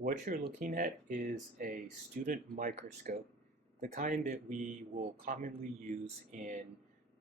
What you're looking at is a student microscope, the kind that we will commonly use in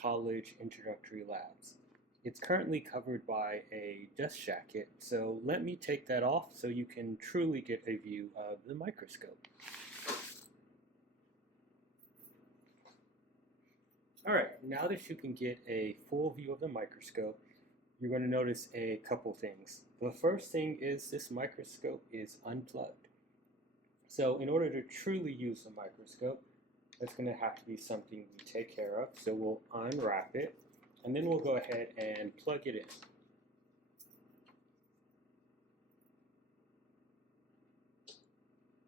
college introductory labs. It's currently covered by a dust jacket, so let me take that off so you can truly get a view of the microscope. All right, now that you can get a full view of the microscope, you're going to notice a couple things. The first thing is this microscope is unplugged. So in order to truly use the microscope, that's going to have to be something we take care of. So we'll unwrap it, and then we'll go ahead and plug it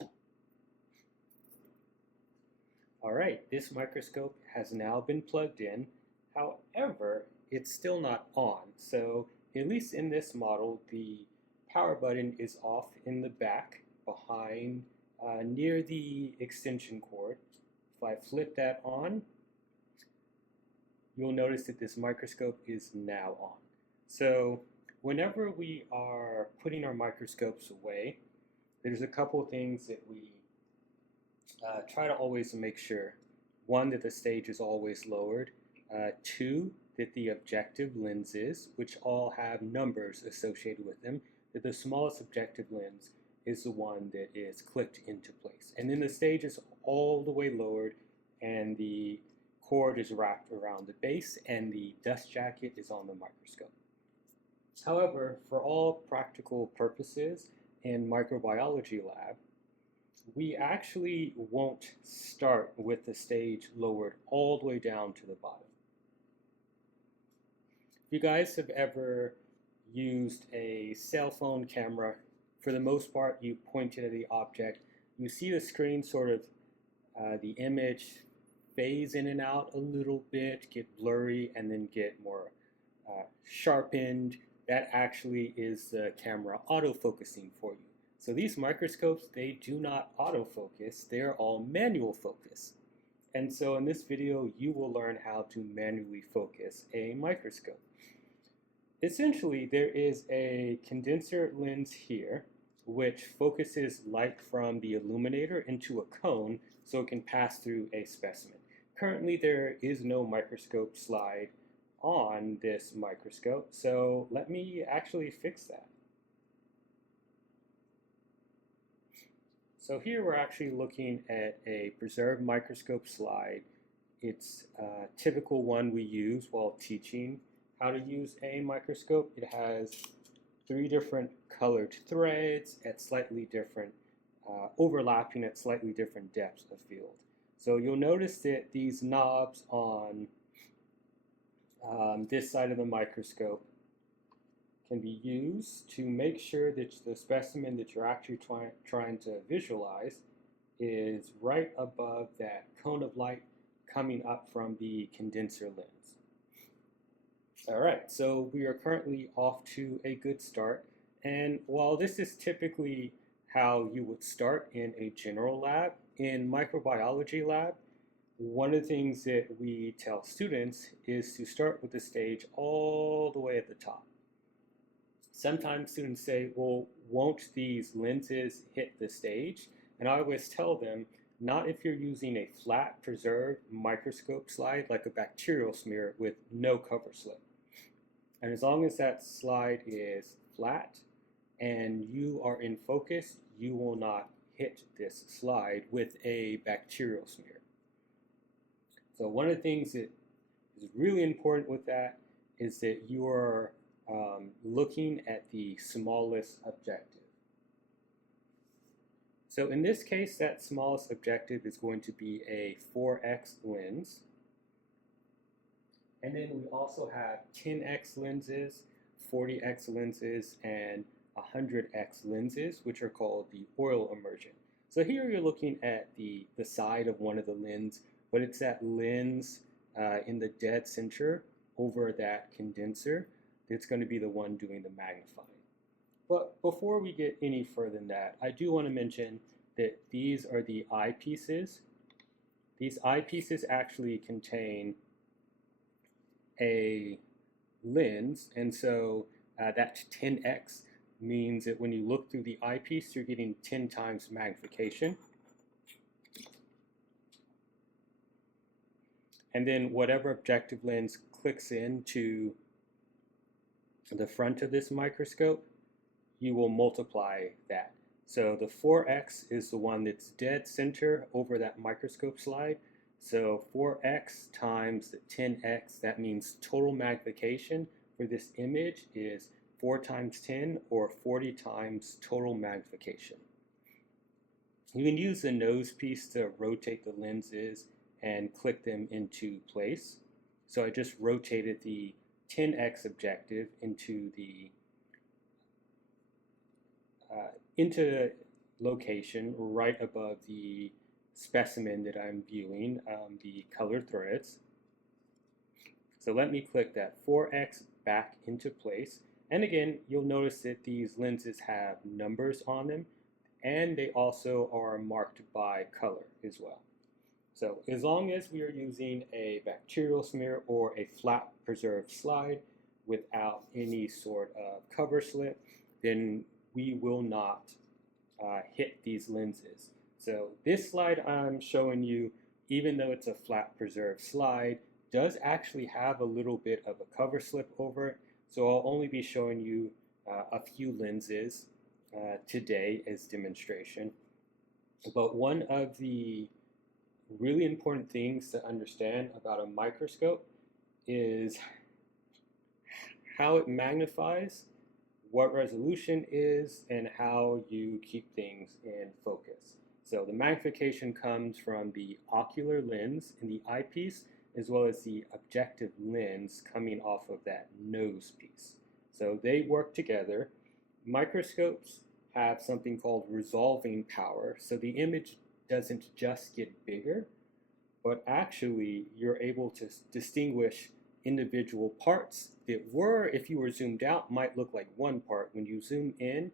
in. All right, this microscope has now been plugged in. However, it's still not on. So at least in this model, the power button is off in the back behind near the extension cord. If I flip that on, you'll notice that this microscope is now on. So whenever we are putting our microscopes away, there's a couple things that we try to always make sure. One, that the stage is always lowered. Two, that the objective lenses, which all have numbers associated with them, that the smallest objective lens is the one that is clicked into place. And then the stage is all the way lowered and the cord is wrapped around the base and the dust jacket is on the microscope. However, for all practical purposes in microbiology lab, we actually won't start with the stage lowered all the way down to the bottom. If you guys have ever used a cell phone camera, for the most part, you point it at the object. You see the screen sort of, the image phase in and out a little bit, get blurry, and then get more sharpened. That actually is the camera autofocusing for you. So these microscopes, they do not autofocus, they're all manual focus. And so in this video, you will learn how to manually focus a microscope. Essentially, there is a condenser lens here, which focuses light from the illuminator into a cone so it can pass through a specimen. Currently, there is no microscope slide on this microscope, so let me actually fix that. So here we're actually looking at a preserved microscope slide. It's a typical one we use while teaching how to use a microscope. It has 3 different colored threads at slightly different, overlapping at slightly different depths of field. So you'll notice that these knobs on this side of the microscope can be used to make sure that the specimen that you're actually trying to visualize is right above that cone of light coming up from the condenser lens. All right, so we are currently off to a good start. And while this is typically how you would start in a general lab, in microbiology lab, one of the things that we tell students is to start with the stage all the way at the top. Sometimes students say, well, won't these lenses hit the stage? And I always tell them, not if you're using a flat, preserved microscope slide like a bacterial smear with no cover slip. And as long as that slide is flat and you are in focus, you will not hit this slide with a bacterial smear. So one of the things that is really important with that is that you are looking at the smallest objective. So in this case, that smallest objective is going to be a 4x lens. And then we also have 10x lenses, 40x lenses, and 100x lenses, which are called the oil immersion. So here you're looking at the side of one of the lens, but it's that lens in the dead center over that condenser that's going to be the one doing the magnifying. But before we get any further than that, I do want to mention that these are the eyepieces. These eyepieces actually contain a lens, and so that 10x means that when you look through the eyepiece, you're getting 10 times magnification. And then whatever objective lens clicks into the front of this microscope, you will multiply that. So the 4x is the one that's dead center over that microscope slide. So 4x times the 10x, that means total magnification for this image is 4 times 10 or 40 times total magnification. You can use the nose piece to rotate the lenses and click them into place. So I just rotated the 10x objective into location right above the specimen that I'm viewing, the colored threads. So let me click that 4x back into place. And again, you'll notice that these lenses have numbers on them, and they also are marked by color as well. So as long as we are using a bacterial smear or a flat preserved slide without any sort of cover slip, then we will not hit these lenses. So this slide I'm showing you, even though it's a flat preserved slide, does actually have a little bit of a cover slip over it. So I'll only be showing you a few lenses today as demonstration. But one of the really important things to understand about a microscope is how it magnifies, what resolution is, and how you keep things in focus. So the magnification comes from the ocular lens in the eyepiece, as well as the objective lens coming off of that nose piece. So they work together. Microscopes have something called resolving power. So the image doesn't just get bigger, but actually you're able to distinguish individual parts that were, if you were zoomed out, might look like one part. When you zoom in,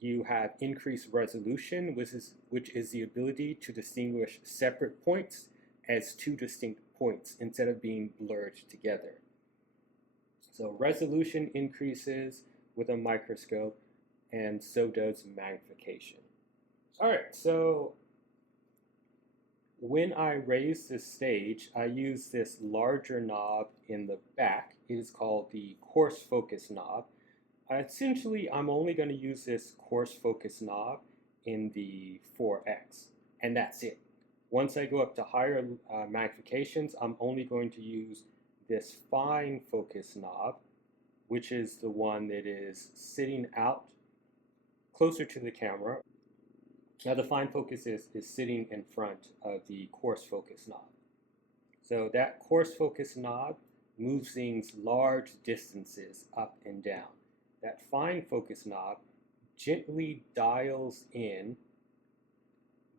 you have increased resolution, which is the ability to distinguish separate points as two distinct points instead of being blurred together. So resolution increases with a microscope, and so does magnification. All right, so when I raise this stage, I use this larger knob in the back. It is called the coarse focus knob. Essentially, I'm only going to use this coarse focus knob in the 4x, and that's it. Once I go up to higher magnifications, I'm only going to use this fine focus knob, which is the one that is sitting out closer to the camera. Now the fine focus is sitting in front of the coarse focus knob. So that coarse focus knob moves things large distances up and down. That fine focus knob gently dials in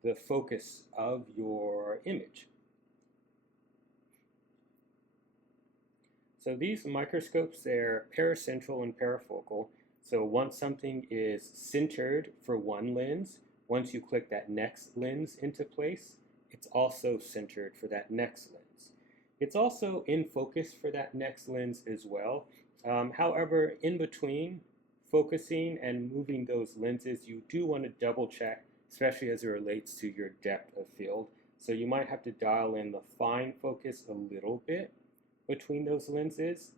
the focus of your image. So these microscopes, they're paracentral and parafocal. So once something is centered for one lens, once you click that next lens into place, it's also centered for that next lens. It's also in focus for that next lens as well. However, in between focusing and moving those lenses, you do want to double check, especially as it relates to your depth of field. So you might have to dial in the fine focus a little bit between those lenses,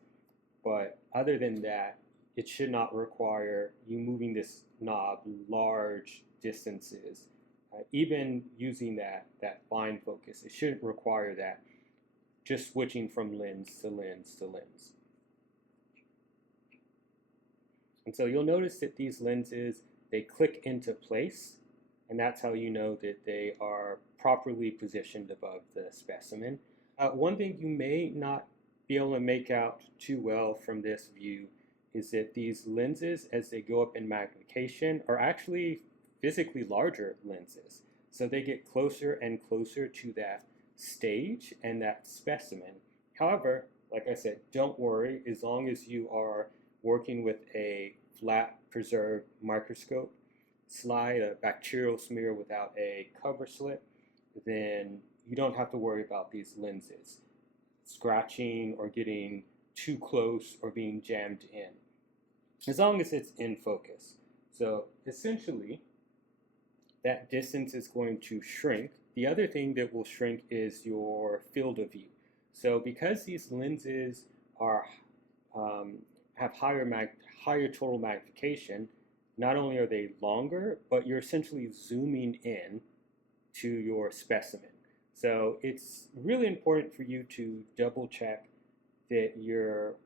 but other than that, it should not require you moving this knob large distances. Even using that fine focus, it shouldn't require that, just switching from lens to lens to lens. And so you'll notice that these lenses, they click into place, and that's how you know that they are properly positioned above the specimen. One thing you may not be able to make out too well from this view is that these lenses, as they go up in magnification, are actually physically larger lenses. So they get closer and closer to that stage and that specimen. However, like I said, don't worry, as long as you are working with a flat preserved microscope slide, a bacterial smear without a cover slip, then you don't have to worry about these lenses scratching or getting too close or being jammed in, as long as it's in focus. So essentially, that distance is going to shrink. The other thing that will shrink is your field of view. So because these lenses are have higher total magnification, not only are they longer, but you're essentially zooming in to your specimen. So it's really important for you to double check that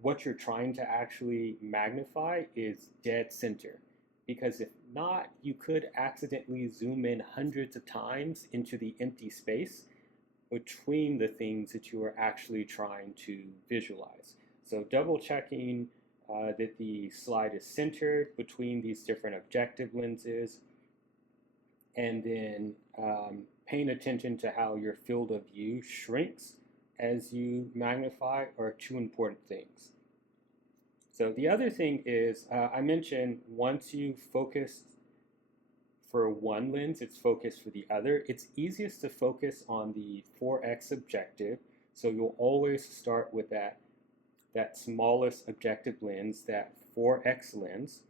what you're trying to actually magnify is dead center. Because if not, you could accidentally zoom in hundreds of times into the empty space between the things that you are actually trying to visualize. So double checking that the slide is centered between these different objective lenses, and then paying attention to how your field of view shrinks as you magnify are two important things. So the other thing is, I mentioned once you focus for one lens, it's focused for the other. It's easiest to focus on the 4x objective, so you'll always start with that smallest objective lens, that 4x lens,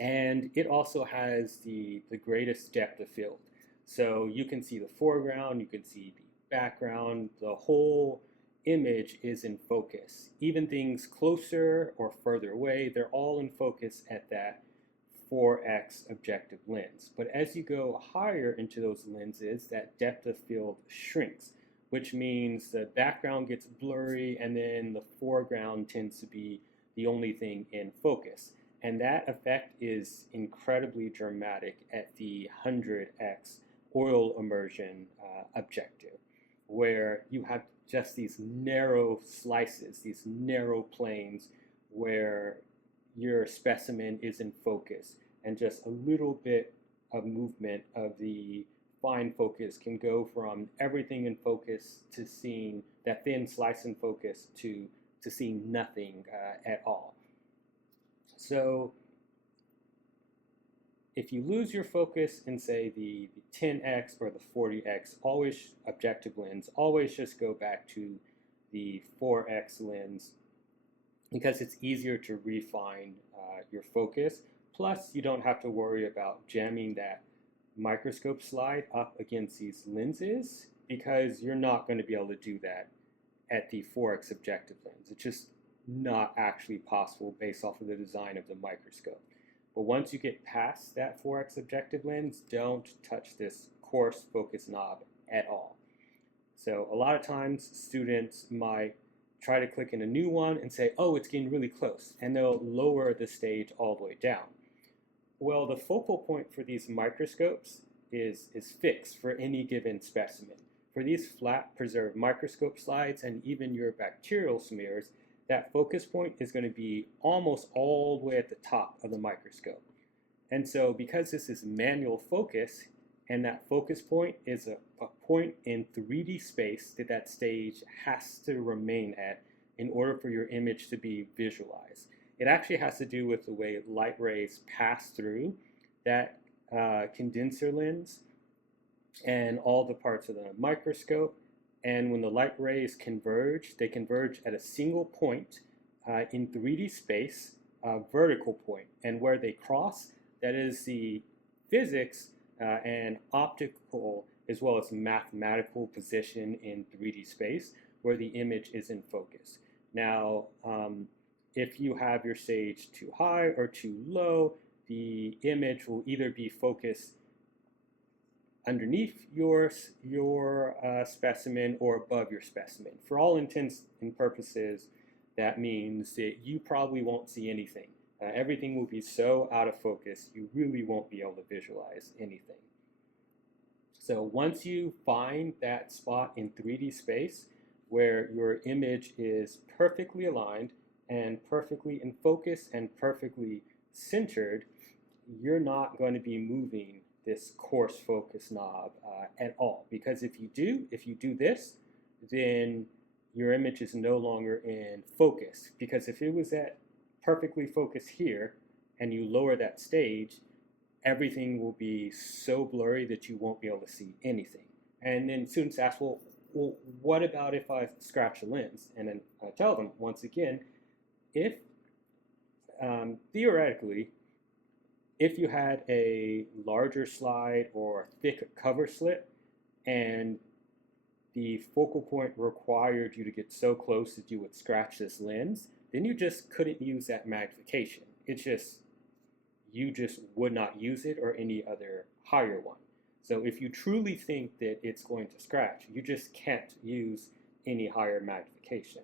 and it also has the greatest depth of field. So you can see the foreground, you can see the background, the whole image is in focus. Even things closer or further away, they're all in focus at that 4x objective lens. But as you go higher into those lenses, that depth of field shrinks, which means the background gets blurry and then the foreground tends to be the only thing in focus. And that effect is incredibly dramatic at the 100x oil immersion objective, where you have just these narrow slices, these narrow planes where your specimen is in focus, and just a little bit of movement of the fine focus can go from everything in focus to seeing that thin slice in focus to seeing nothing at all. So if you lose your focus in, say, the 10x or the 40x objective lens, always just go back to the 4x lens, because it's easier to refine your focus. Plus, you don't have to worry about jamming that microscope slide up against these lenses, because you're not going to be able to do that at the 4x objective lens. It's just not actually possible based off of the design of the microscope. But once you get past that 4x objective lens, don't touch this coarse focus knob at all. So a lot of times students might try to click in a new one and say, oh, it's getting really close, and they'll lower the stage all the way down. Well, the focal point for these microscopes is fixed for any given specimen. For these flat preserved microscope slides and even your bacterial smears, that focus point is going to be almost all the way at the top of the microscope. And so because this is manual focus, and that focus point is a point in 3D space that stage has to remain at in order for your image to be visualized. It actually has to do with the way light rays pass through that condenser lens and all the parts of the microscope. And when the light rays converge, they converge at a single point in 3D space, a vertical point. And where they cross, that is the physics and optical as well as mathematical position in 3D space where the image is in focus. Now, if you have your stage too high or too low, the image will either be focused underneath your specimen or above your specimen. For all intents and purposes, that means that you probably won't see anything. Everything will be so out of focus, you really won't be able to visualize anything. So once you find that spot in 3D space where your image is perfectly aligned and perfectly in focus and perfectly centered, you're not going to be moving this coarse focus knob at all. Because if you do this, then your image is no longer in focus. Because if it was at perfectly focused here and you lower that stage, everything will be so blurry that you won't be able to see anything. And then students ask, well, what about if I scratch a lens? And then I tell them, once again, if theoretically, If you had a larger slide or thick cover slip and the focal point required you to get so close that you would scratch this lens, then you just couldn't use that magnification. You just would not use it or any other higher one. So if you truly think that it's going to scratch, you just can't use any higher magnification.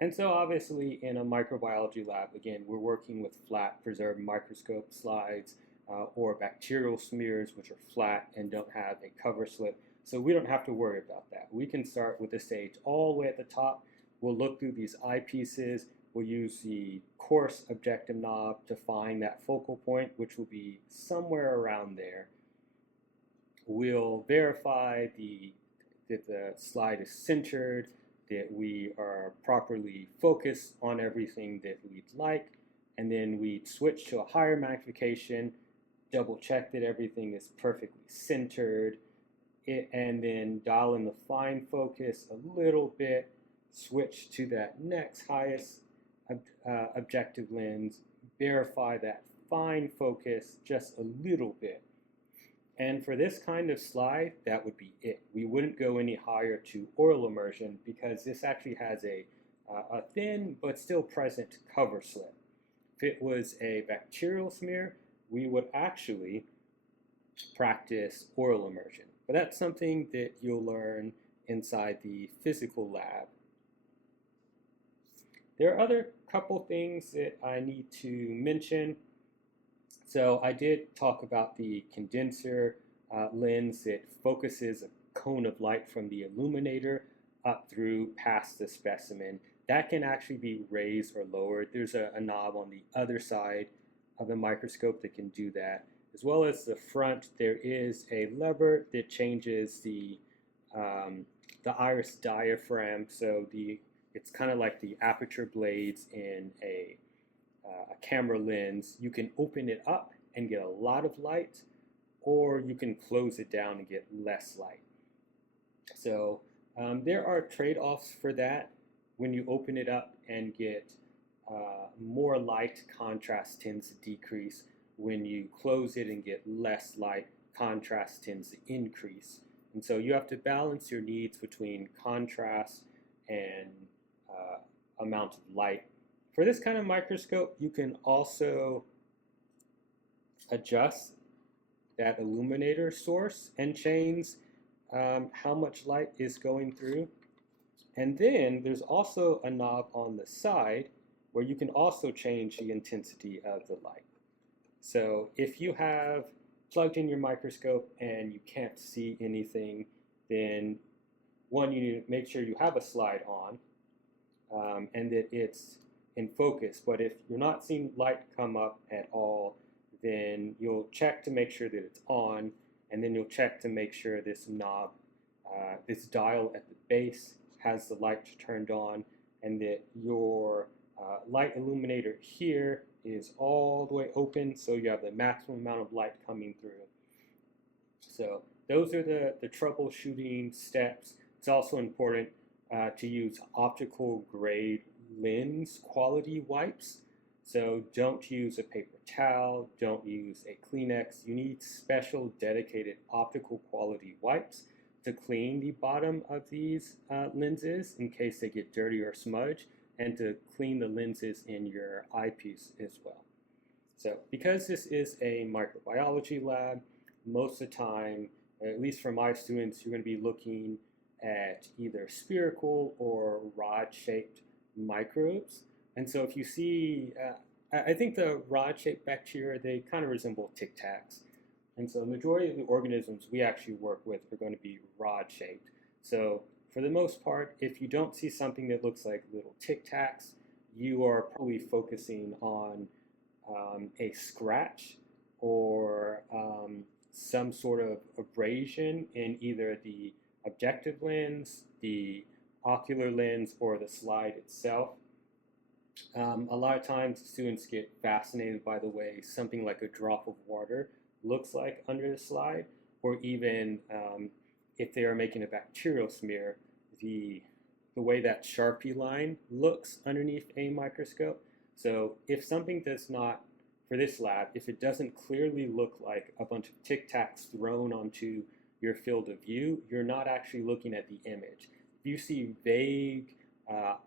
And so obviously in a microbiology lab, again, we're working with flat preserved microscope slides or bacterial smears, which are flat and don't have a cover slip. So we don't have to worry about that. We can start with the stage all the way at the top. We'll look through these eyepieces. We'll use the coarse objective knob to find that focal point, which will be somewhere around there. We'll verify that the slide is centered, that we are properly focused on everything that we'd like, and then we switch to a higher magnification, double check that everything is perfectly centered, and then dial in the fine focus a little bit, switch to that next highest objective lens, verify that fine focus just a little bit. And for this kind of slide, that would be it. We wouldn't go any higher to oil immersion because this actually has a thin but still present cover slip. If it was a bacterial smear, we would actually practice oil immersion. But that's something that you'll learn inside the physical lab. There are other couple things that I need to mention. So I did talk about the condenser lens that focuses a cone of light from the illuminator up through past the specimen. That can actually be raised or lowered. There's a knob on the other side of the microscope that can do that. As well as the front, there is a lever that changes the iris diaphragm. So it's kind of like the aperture blades in a camera lens. You can open it up and get a lot of light, or you can close it down and get less light. So there are trade-offs for that. When you open it up and get more light, contrast tends to decrease. When you close it and get less light, contrast tends to increase. And so you have to balance your needs between contrast and amount of light. For this kind of microscope, you can also adjust that illuminator source and change how much light is going through. And then there's also a knob on the side where you can also change the intensity of the light. So if you have plugged in your microscope and you can't see anything, then one, you need to make sure you have a slide on and that it's in focus. But if you're not seeing light come up at all, then you'll check to make sure that it's on, and then you'll check to make sure this knob, this dial at the base has the light turned on, and that your light illuminator here is all the way open, so you have the maximum amount of light coming through. So those are the troubleshooting steps. It's also important to use optical grade lens quality wipes. So don't use a paper towel, don't use a Kleenex. You need special dedicated optical quality wipes to clean the bottom of these lenses in case they get dirty or smudge, and to clean the lenses in your eyepiece as well. So because this is a microbiology lab, most of the time, at least for my students, you're going to be looking at either spherical or rod-shaped microbes. And so if you see, I think the rod-shaped bacteria, they kind of resemble Tic Tacs. And so the majority of the organisms we actually work with are going to be rod-shaped. So for the most part, if you don't see something that looks like little Tic Tacs, you are probably focusing on a scratch or some sort of abrasion in either the objective lens, the ocular lens, or the slide itself. A lot of times students get fascinated by the way something like a drop of water looks like under the slide, or even if they are making a bacterial smear, the way that Sharpie line looks underneath a microscope. So if something does not, for this lab, if it doesn't clearly look like a bunch of Tic Tacs thrown onto your field of view, you're not actually looking at the image. If you see vague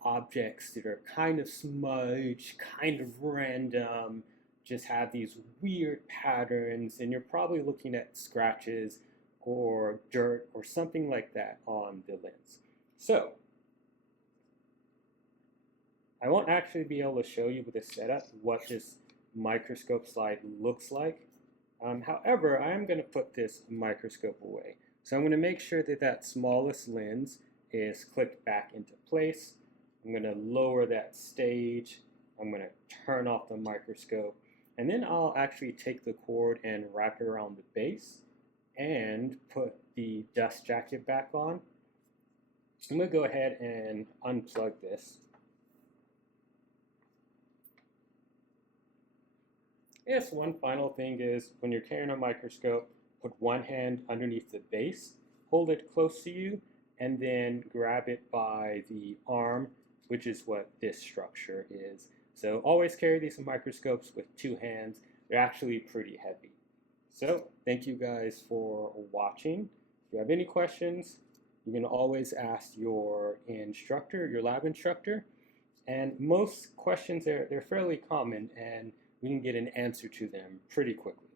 objects that are kind of smudged, kind of random, just have these weird patterns, and you're probably looking at scratches or dirt or something like that on the lens. So, I won't actually be able to show you with this setup what this microscope slide looks like. However, I am going to put this microscope away. So I'm going to make sure that that smallest lens is clicked back into place. I'm going to lower that stage. I'm going to turn off the microscope. And then I'll actually take the cord and wrap it around the base and put the dust jacket back on. I'm going to go ahead and unplug this. Yes, one final thing is when you're carrying a microscope, put one hand underneath the base, hold it close to you, and then grab it by the arm, which is what this structure is. So always carry these microscopes with two hands. They're actually pretty heavy. So thank you guys for watching. If you have any questions, you can always ask your instructor, your lab instructor. And most questions, they're fairly common, and we can get an answer to them pretty quickly.